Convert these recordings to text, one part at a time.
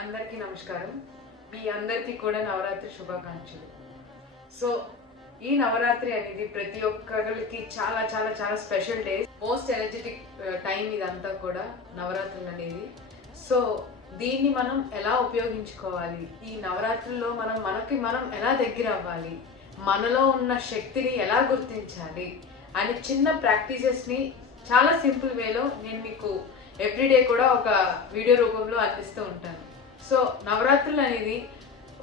అందరికీ నమస్కారం. మీ అందరికీ కూడా నవరాత్రి శుభాకాంక్షలు. సో ఈ నవరాత్రి అనేది ప్రతి ఒక్కరికి చాలా చాలా చాలా special day, most energetic time ఇదంతా కూడా నవరాత్రులు అనేది. సో దీన్ని మనం ఎలా ఉపయోగించుకోవాలి, ఈ నవరాత్రుల్లో మనం ఎలా దగ్గర అవ్వాలి, మనలో ఉన్న శక్తిని ఎలా గుర్తించాలి అనే చిన్న ప్రాక్టీసెస్ని చాలా సింపుల్ వేలో నేను మీకు ఎవ్రీడే కూడా ఒక వీడియో రూపంలో అందిస్తూ ఉంటాను. సో నవరాత్రులు అనేది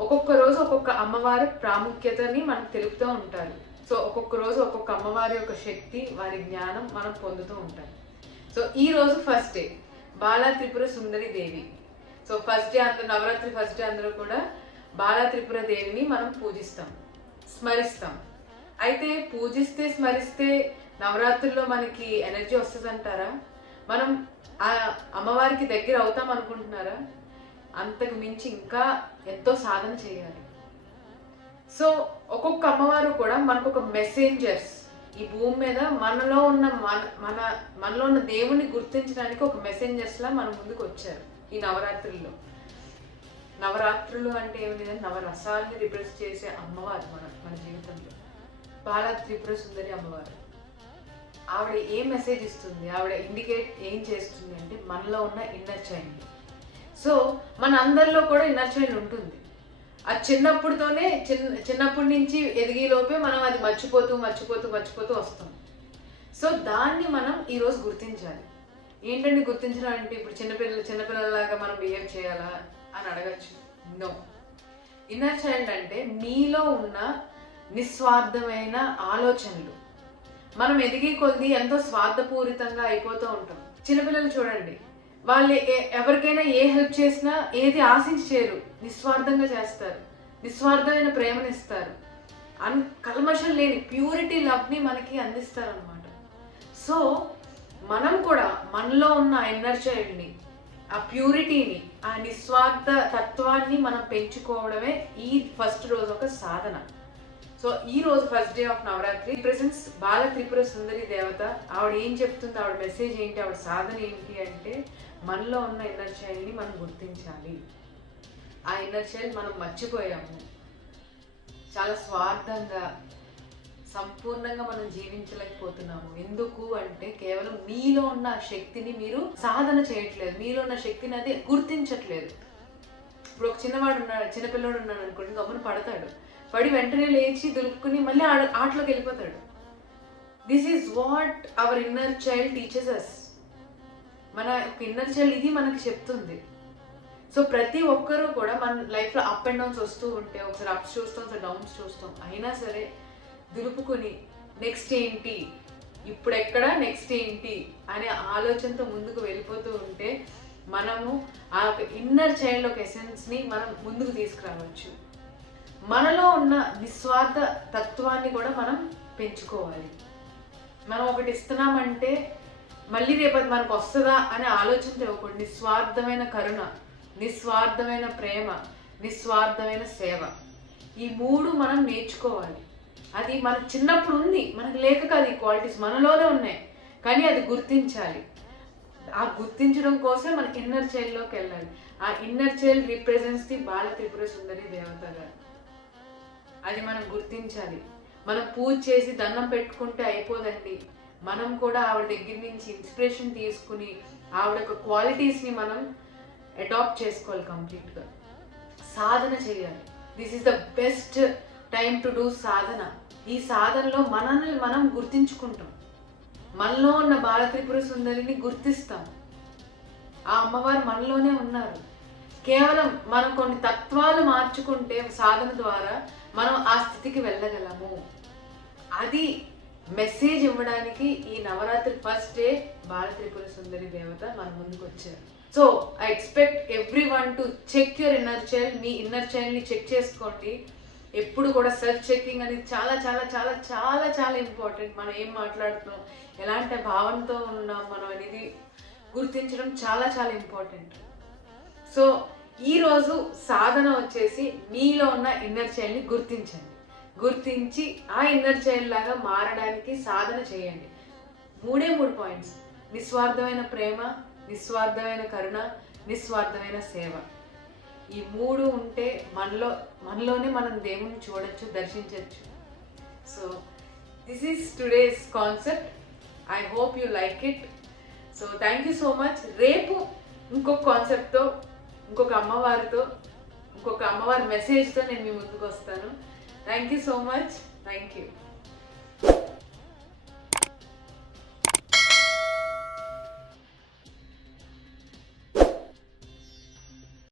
ఒక్కొక్క రోజు ఒక్కొక్క అమ్మవారి ప్రాముఖ్యతని మనకు తెలుపుతూ ఉంటారు. సో ఒక్కొక్క రోజు ఒక్కొక్క అమ్మవారి యొక్క శక్తి, వారి జ్ఞానం మనం పొందుతూ ఉంటాం. సో ఈ రోజు ఫస్ట్ డే బాలా త్రిపుర సుందరి దేవి. సో ఫస్ట్ డే అందరూ నవరాత్రి ఫస్ట్ డే అందరూ కూడా బాలా త్రిపుర దేవిని మనం పూజిస్తాం, స్మరిస్తాం. అయితే పూజిస్తే స్మరిస్తే నవరాత్రుల్లో మనకి ఎనర్జీ వస్తుంది అంటారా? మనం ఆ అమ్మవారికి దగ్గర అవుతాం అనుకుంటున్నారా? అంతకు మించి ఇంకా ఎంతో సాధన చేయాలి. సో ఒక్కొక్క అమ్మవారు కూడా మనకు ఒక మెసెంజర్స్. ఈ భూమి మీద మనలో ఉన్న దేవుని గుర్తించడానికి ఒక మెసెంజర్స్ లా మన ముందుకు వచ్చారు ఈ నవరాత్రుల్లో. నవరాత్రులు అంటే ఏమి లేదంటే నవరసాలని రిప్రజెంట్ చేసే అమ్మవారు మన జీవితంలో బాలా త్రిపుర సుందరి అమ్మవారు. ఆవిడ ఏం మెసేజ్ ఇస్తుంది, ఆవిడ ఇండికేట్ ఏం చేస్తుంది అంటే మనలో ఉన్న ఇన్నర్ చైల్డ్. సో మన అందరిలో కూడా ఇన్నర్ చైల్డ్ ఉంటుంది. అది చిన్నప్పటి నుంచి ఎదిగేలోపే మనం అది మర్చిపోతూ వస్తాం. సో దాన్ని మనం ఈరోజు గుర్తించాలి. ఏంటంటే గుర్తించడం అంటే ఇప్పుడు చిన్నపిల్లలాగా మనం బిహేవ్ చేయాలా అని అడగచ్చు. నో. ఇన్నర్ చైల్డ్ అంటే మీలో ఉన్న నిస్వార్థమైన ఆలోచనలు. మనం ఎదిగే కొద్ది ఎంతో స్వార్థపూరితంగా అయిపోతూ ఉంటాం. చిన్నపిల్లలు చూడండి, వాళ్ళు ఎవరికైనా ఏ హెల్ప్ చేసినా ఏది ఆశించి చేయరు, నిస్వార్థంగా చేస్తారు, నిస్వార్థమైన ప్రేమనిస్తారు, కల్మషం లేని ప్యూరిటీ లవ్ని మనకి అందిస్తారు అనమాట. సో మనం కూడా మనలో ఉన్న ఇన్నర్ చైల్డ్ని, ఆ ప్యూరిటీని, ఆ నిస్వార్థ తత్వాన్ని మనం పెంచుకోవడమే ఈ ఫస్ట్ రోజు ఒక సాధన. సో ఈ రోజు first day of Navaratri presence Bala Tripura Sundari దేవత. ఆవిడ ఏం చెప్తుంది, ఆవిడ మెసేజ్ ఏంటి, ఆవిడ సాధన ఏంటి అంటే మనలో ఉన్న ఇన్నర్ చైల్డ్ని మనం గుర్తించాలి. ఆ ఇన్నర్ చైల్డ్ మనం మర్చిపోయాము. చాలా స్వార్థంగా సంపూర్ణంగా మనం జీవించలేకపోతున్నాము. ఎందుకు అంటే కేవలం మీలో ఉన్న శక్తిని మీరు సాధన చేయట్లేదు, మీలో ఉన్న శక్తిని అది గుర్తించట్లేదు. ఇప్పుడు ఒక చిన్నపిల్లడు ఉన్నాడు అనుకోండి, గమ్మున పడతాడు, పడి వెంటనే లేచి దులుపుకుని మళ్ళీ ఆటలోకి వెళ్ళిపోతాడు. This is what our inner child teaches us. మన ఇన్నర్ చైల్డ్ ఇది మనకి చెప్తుంది. సో ప్రతి ఒక్కరూ కూడా మన లైఫ్లో అప్ అండ్ డౌన్స్ వస్తూ ఉంటే, ఒకసారి అప్స్ చూస్తాం, ఒకసారి డౌన్స్ చూస్తాం, అయినా సరే దులుపుకొని నెక్స్ట్ ఏంటి, ఇప్పుడు ఎక్కడ, నెక్స్ట్ ఏంటి అనే ఆలోచనతో ముందుకు వెళ్ళిపోతూ ఉంటే మనము ఆ ఇన్నర్ చైల్డ్ ఒక ఎసెన్స్ని మనం ముందుకు తీసుకురావచ్చు. మనలో ఉన్న నిస్వార్థ తత్వాన్ని కూడా మనం పెంచుకోవాలి. మనం ఒకటి ఇస్తున్నామంటే మళ్ళీ రేపటి మనకు వస్తుందా అనే ఆలోచన ఇవ్వకూడదు. నిస్వార్థమైన కరుణ, నిస్వార్థమైన ప్రేమ, నిస్వార్థమైన సేవ, ఈ మూడు మనం నేర్చుకోవాలి. అది మన చిన్నప్పుడు ఉంది, మనకు లేక కాదు, ఈ క్వాలిటీస్ మనలోనే ఉన్నాయి, కానీ అది గుర్తించాలి. ఆ గుర్తించడం కోసం మన ఇన్నర్ చైల్డ్లోకి వెళ్ళాలి. ఆ ఇన్నర్ చైల్డ్ రిప్రజెంట్స్ ది బాల త్రిపుర సుందరి దేవత గారు. అది మనం గుర్తించాలి. మనం పూజ చేసి దండం పెట్టుకుంటే అయిపోదండి. మనం కూడా ఆవిడ దగ్గర నుంచి ఇన్స్పిరేషన్ తీసుకుని ఆవిడ యొక్క క్వాలిటీస్ని మనం అడాప్ట్ చేసుకోవాలి. కంప్లీట్గా సాధన చేయాలి. This is the best time to do sadhana. ఈ సాధనలో మనల్ని మనం గుర్తించుకుంటాం. మనలో ఉన్న బాల త్రిపుర సుందరిని గుర్తిస్తాం. ఆ అమ్మవారు మనలోనే ఉన్నారు. కేవలం మనం కొన్ని తత్వాలు మార్చుకుంటే సాధన ద్వారా మనం ఆ స్థితికి వెళ్ళగలము. అది మెసేజ్ ఇవ్వడానికి ఈ నవరాత్రి ఫస్ట్ డే బాల త్రిపుర సుందరి దేవత మన ముందుకు వచ్చారు. So I expect every one to check your inner child. మీ ఇన్నర్ చైల్డ్ని చెక్ చేసుకోండి. ఎప్పుడు కూడా సెల్ఫ్ చెకింగ్ అనేది చాలా చాలా చాలా చాలా చాలా ఇంపార్టెంట్. మనం ఏం మాట్లాడుతున్నాం, ఎలాంటి భావంతో ఉన్నాం మనం అనేది గుర్తించడం చాలా చాలా ఇంపార్టెంట్. సో ఈరోజు సాధన వచ్చేసి మీలో ఉన్న ఇన్నర్ చైల్డ్ని గుర్తించి ఆ ఇన్నర్ చైల్డ్ లాగా మారడానికి సాధన చేయండి. 3 పాయింట్స్: నిస్వార్థమైన ప్రేమ, నిస్వార్థమైన కరుణ, నిస్వార్థమైన సేవ. ఈ మూడు ఉంటే మనలోనే మనం దేవుణ్ణి చూడొచ్చు, దర్శించవచ్చు. So this is today's concept. I hope you like it. So thank you so much. రేపు ఇంకొక కాన్సెప్ట్తో, ఇంకొక అమ్మవారి మెసేజ్తో నేను మీ ముందుకు వస్తాను. Thank you so much. Thank you.